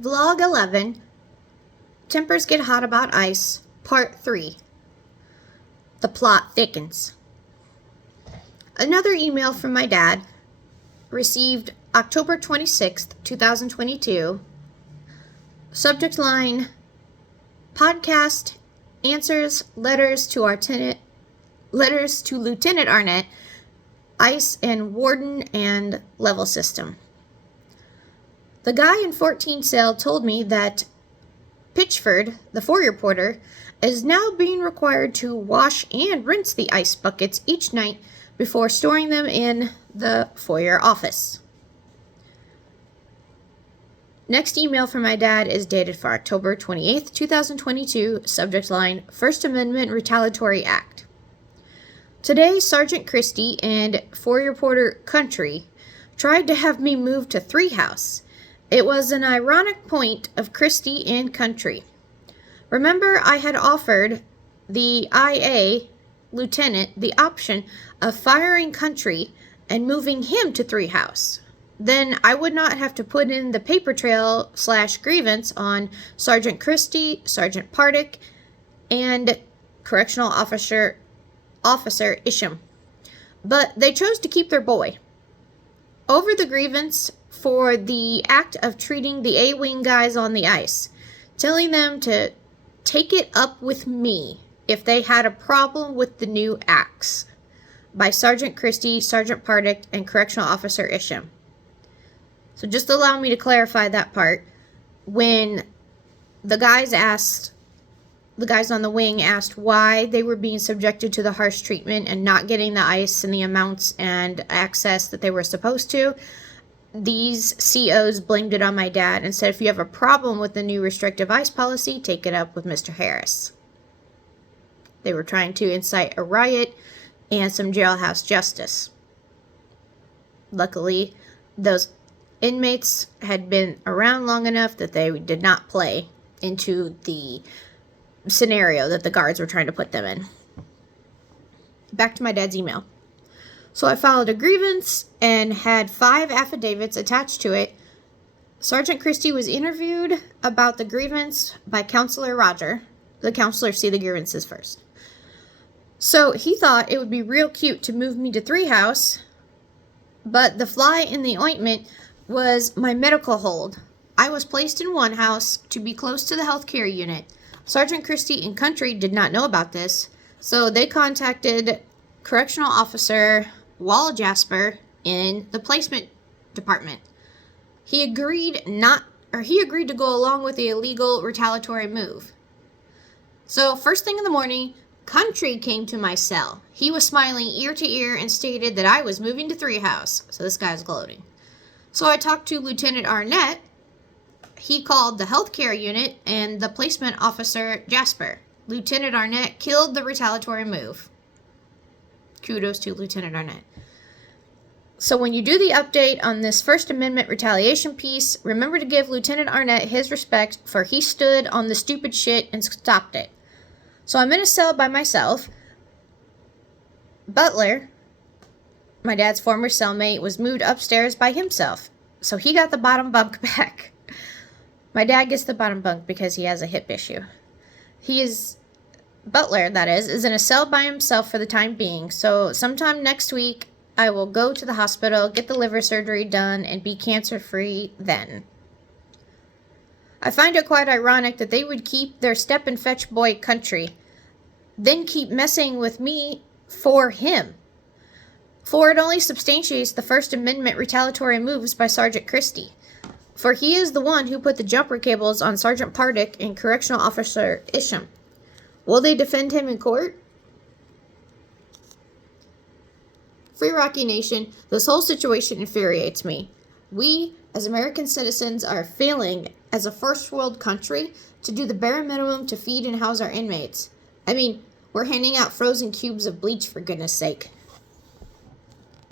Vlog 11, Tempers Get Hot About Ice, Part 3. The plot thickens. Another email from my dad, received October 26th, 2022. Subject line, podcast answers letters to Lieutenant Arnett, ICE and Warden and Level System. The guy in 14 cell told me that Pitchford, the foyer porter, is now being required to wash and rinse the ice buckets each night before storing them in the foyer office. Next email from my dad is dated for October 28th, 2022, subject line, First Amendment Retaliatory Act. Today, Sergeant Christie and foyer porter Country tried to have me moved to 3 House. It was an ironic point of Christie and Country. Remember, I had offered the IA lieutenant the option of firing Country and moving him to 3 House. Then I would not have to put in the paper trail / grievance on Sergeant Christie, Sergeant Pardick, and Correctional Officer Isham. But they chose to keep their boy. Over the grievance for the act of treating the A-Wing guys on the ice, telling them to take it up with me if they had a problem with the new acts, by Sergeant Christie, Sergeant Pardick, and Correctional Officer Isham. So just allow me to clarify that part. When the guys on the wing asked why they were being subjected to the harsh treatment and not getting the ice and the amounts and access that they were supposed to, these COs blamed it on my dad and said, if you have a problem with the new restrictive ice policy, take it up with Mr. Harris. They were trying to incite a riot and some jailhouse justice. Luckily, those inmates had been around long enough that they did not play into the scenario that the guards were trying to put them in. Back to my dad's email. So I filed a grievance and had 5 affidavits attached to it. Sergeant Christie was interviewed about the grievance by Counselor Roger. The counselors see the grievances first. So he thought it would be real cute to move me to 3 House, but the fly in the ointment was my medical hold. I was placed in 1 House to be close to the healthcare unit. Sergeant Christie and Country did not know about this, so they contacted Correctional Officer Wall Jasper in the placement department. He agreed to go along with the illegal retaliatory move. So first thing in the morning, Country came to my cell. He was smiling ear to ear and stated that I was moving to 3 House. So this guy's gloating. So I talked to Lieutenant Arnett. He called the healthcare unit and the placement officer Jasper. Lieutenant Arnett killed the retaliatory move. Kudos to Lieutenant Arnett. So when you do the update on this First Amendment retaliation piece, remember to give Lieutenant Arnett his respect, for he stood on the stupid shit and stopped it. So I'm in a cell by myself. Butler, my dad's former cellmate, was moved upstairs by himself. So he got the bottom bunk back. My dad gets the bottom bunk because he has a hip issue. Butler, that is in a cell by himself for the time being. So sometime next week, I will go to the hospital, get the liver surgery done, and be cancer-free then. I find it quite ironic that they would keep their step-and-fetch boy Country, then keep messing with me for him. For it only substantiates the First Amendment retaliatory moves by Sergeant Christie. For he is the one who put the jumper cables on Sergeant Pardick and Correctional Officer Isham. Will they defend him in court? Free Rocky Nation, this whole situation infuriates me. We, as American citizens, are failing as a first world country to do the bare minimum to feed and house our inmates. I mean, we're handing out frozen cubes of bleach, for goodness sake.